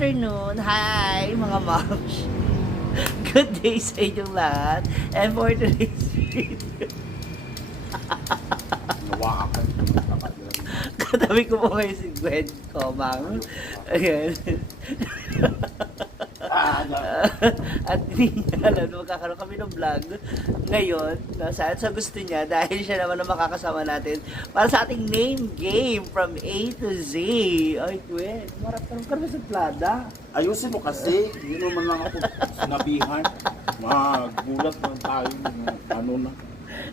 afternoon. Hi, mga moms. Good day sa inyong lahat. And for today's video, Nawakan ko yung tapat nila. katabi ko po ngayon si Gwen Comang. Ayan. At hindi niya alam na magkakaroon kami ng vlog ngayon saan sa gusto niya dahil siya naman ang makakasama natin para sa ating name game from A to Z. Ay, Gwen, marap ka naman sa plada. Ayusin mo kasi, hindi naman lang ako sinabihan. Magulat man tayo, ano na.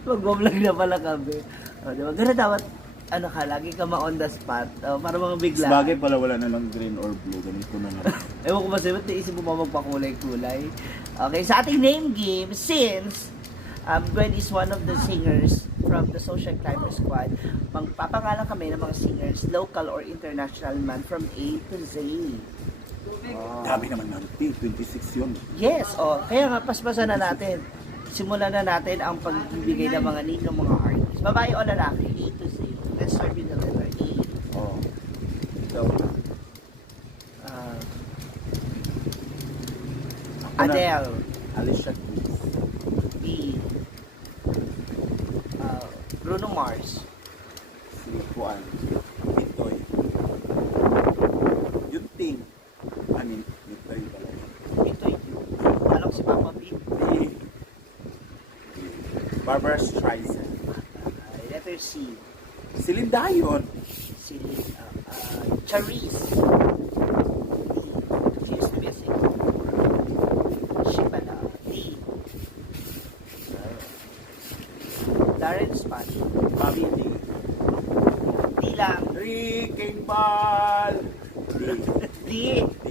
Mag-vlog na pala kami. O, diba? Ganun dapat, ano ka, lagi ka ma-on the spot. Para mga bigla. Sabagay pala wala na lang green or blue, ganito na lang. Ewan ko ba sa'yo, ba't naisip mo ba magpakulay-kulay? Okay, sa ating name game, since Gwen is one of the singers from the Social Climber Squad, magpapangalan kami ng mga singers, local or international man, from A to Z. Dami naman natin, 26 yun. Yes, kaya nga, paspasan na natin. Simulan na natin ang pagbibigay ng mga name ng mga artists. Babae o lalaki, A to Z. Let's start with the letter A. Oh. So, Adele. Alicia Keys. B. Bruno Mars. Si Juan. Pitoy. Yung ting. Pitoy pala. Ito yun. Alam ko si Papa B. Barbara Streisand. Letter C. Celine Dion. Si Charisse. She used to be a singer. She pala. D. Darren Span. Bobby D. D lang. Rick Ball. D. D.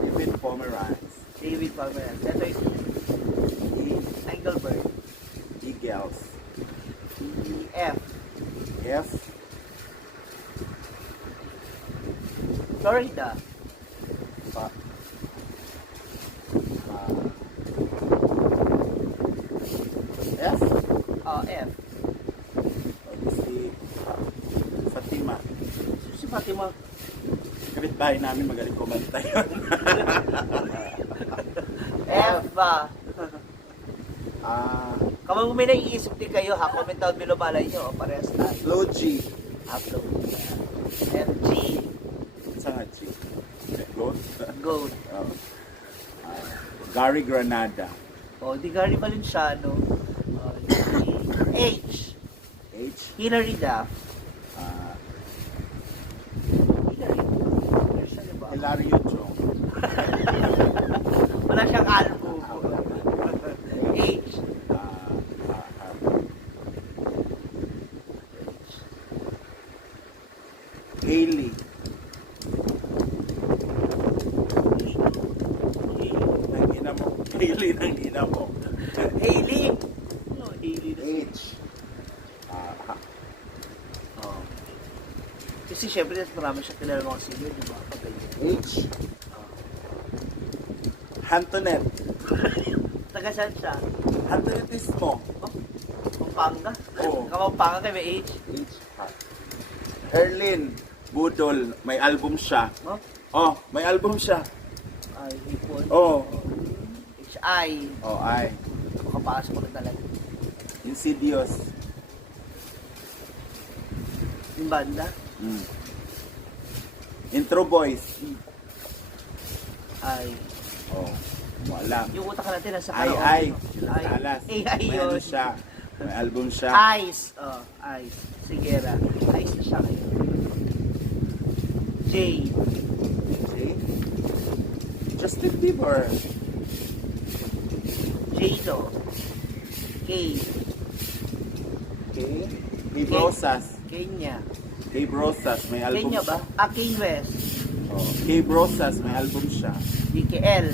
David Pomeranz. David Palmer. Letter E. Engelbert. Eagles. F. F. Florida. Pa. F. F. Si Fatima. Si Fatima. Kapitbahay namin magaling kumanta yun. F. Ah, Kapag may naiisip din kayo, comment down below, malay nyo, parehas tayo. Logi. Upload. FG. Saan nga G? Goat? Goat. Oh. Gary Granada. Di Gary Valenciano. H. H. Hilary Duff. Ah, Hilary. Hilary siya, diba? Hilario Chong. Wala siyang album. H. Hailey. Nang ina mo. Hailey nang ina mo. Hailey. Hailey na siya. H. Kasi syempre, marami siya kilala mga singer, diba? Pag ganyan. H. Antoinette. Taga saan siya? Antoinette mismo. Pampanga? Oo. Kapampanga kay may H. H. Erlyn Budol. May album siya. No? Oh, may album siya. Ay, hipon. Oh. H.I. Oh, ay. Makapasok ko na talaga. Insidious. Yung banda. Mm. Intro Boys. Ay. Oh, mo alam. Yung utak natin nasa Ay. Ay. Alas. Ay, May yun. ano siya. May album siya. Ice. Ice. Sigera. Ice na siya ngayon. J. See? Justin Bieber. J-Lo. K. Okay. Gabe Rosas. Kenya. Gabe Rosas. May album Kenya ba? siya. Kanye West. Oh. Gabe Rosas. May album siya. DKL.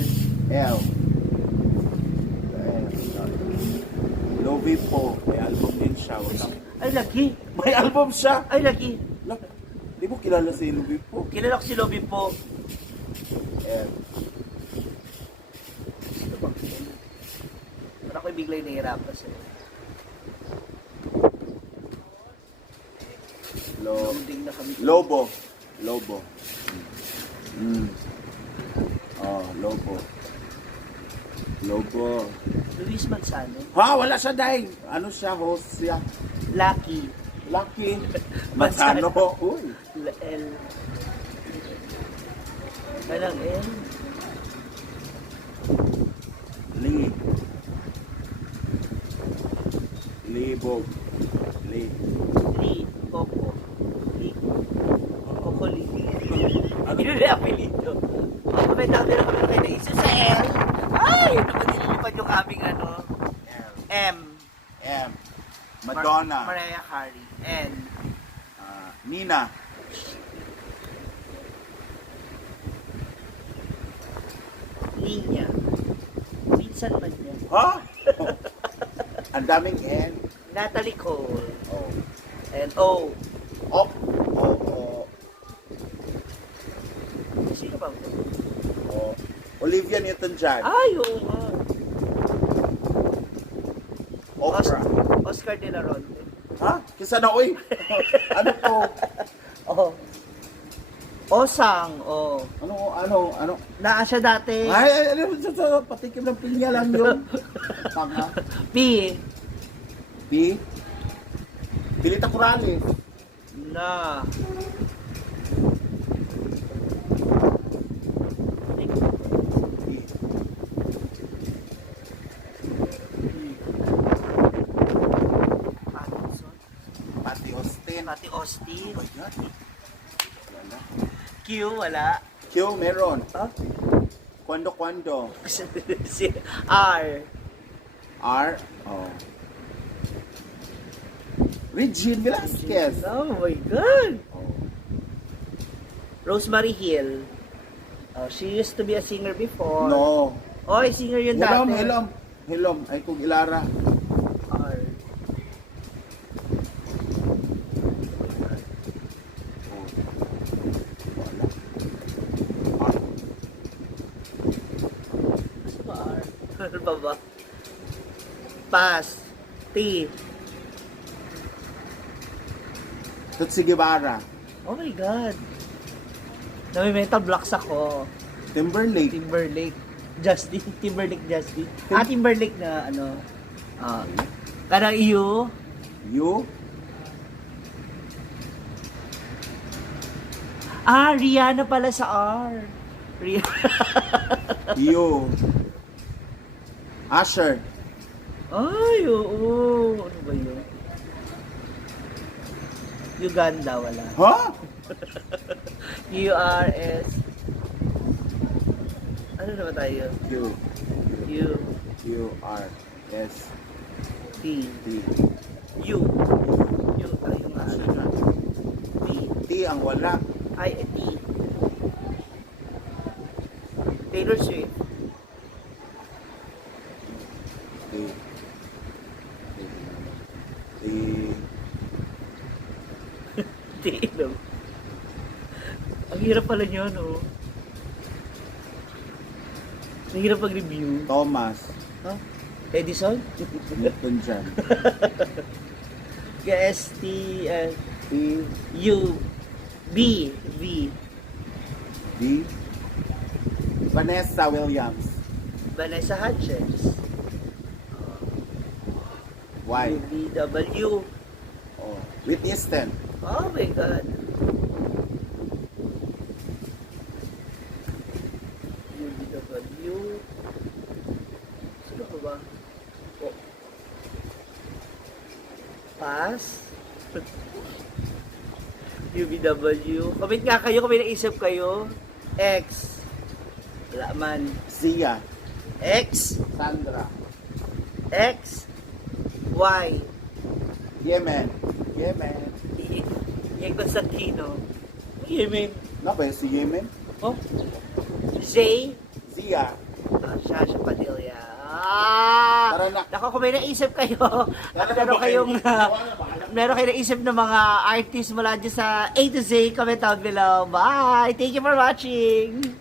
L. Lovey Po. May album din siya. Ay, lagi. May album siya. Ay, lagi. Di mo kilala si Lovey Po? Kilala ko si Lobby po. L. Ano ba? Parang ako'y bigla nahihirapan sa'yo. Lo Loading na kami. Lobo. Lobo. Mm. Oh, logo. Logo. Luis Manzano. Ha, wala siya dahil. Ano siya, host siya. Lucky. Lucky. Manzano. Manzano. Uy. L. Walang L. Lee. Libog. Lee. Lee. Coco. Lee. Coco Lee. Ano na apelido? May dami na kami kayo naisip sa L. Ay! Napadilipad yung aming ano. M. M. Madonna. Mariah Carey. N. Nina. Ninya. Minsan man niya. Ha? Ang daming N. Natalie Cole. Oh. And O. Oh. Oh. Oh. Sino ba? Oh. Olivia Newton-John. Ay, oo nga. Oprah. Oscar de la Ronde. Ha? Kisa na, uy. Ano to? Oh. Osang, oh. Ano? Naa siya dati. Ay, ano sa patikim ng pinya lang yun. Tama. P. B. Pilita Corrales. Na. B. Pattinson. Pati Austin. Pati Austin. Oh my God. Wala. Q, wala. Q, meron. Huh? Kwando. Si R. R. Oh. Regine Velasquez. Oh my God. Oh. Rosemary Hill. Oh, she used to be a singer before. No. Oh, singer yun dati. Hilom. Ay kung Ilara. R. Oh. Wala. R. Gusto ba R? Ano ba ba? Pass. T. Tutsi Guevara. Oh my God. Nami-mental blocks ako. Timberlake. Timberlake. Timberlake Justin. Timberlake na ano. Kanang iyo. U. Rihanna pala sa R. U. Usher. Ay, oo. Ano ba yun? Uganda, wala. Ha? U-R-S. Ano na ba tayo? U. U. U. R. S. T. T. U. U. Tayo nga. T. T ang wala. I. T. Taylor Swift. T. T. T. No. Ang hirap pala nyo, no? Ang hirap mag-review. Thomas. Huh? Edison? Newton-John. S. T. T. U. B. V. D. Vanessa Williams. Vanessa Hudgens. Y. V. W. Oh. Whitney Houston. Oh my God. UBW. Sino ba ba? Oh. Pass. UBW. Comment nga kayo kung may naisip kayo. X. Wala man. Zia. X. Sandra. X. Y. Yemen. Yemen. Yung Constantino. Yemen. Na ba si Yemen? Oh. Z. Zia. Shasha Padilla. Tara na. Naku, kung may naisip kayo, at Tara na, meron kayong naisip na mga artist mula dyan sa A to Z, comment down below. Bye! Thank you for watching!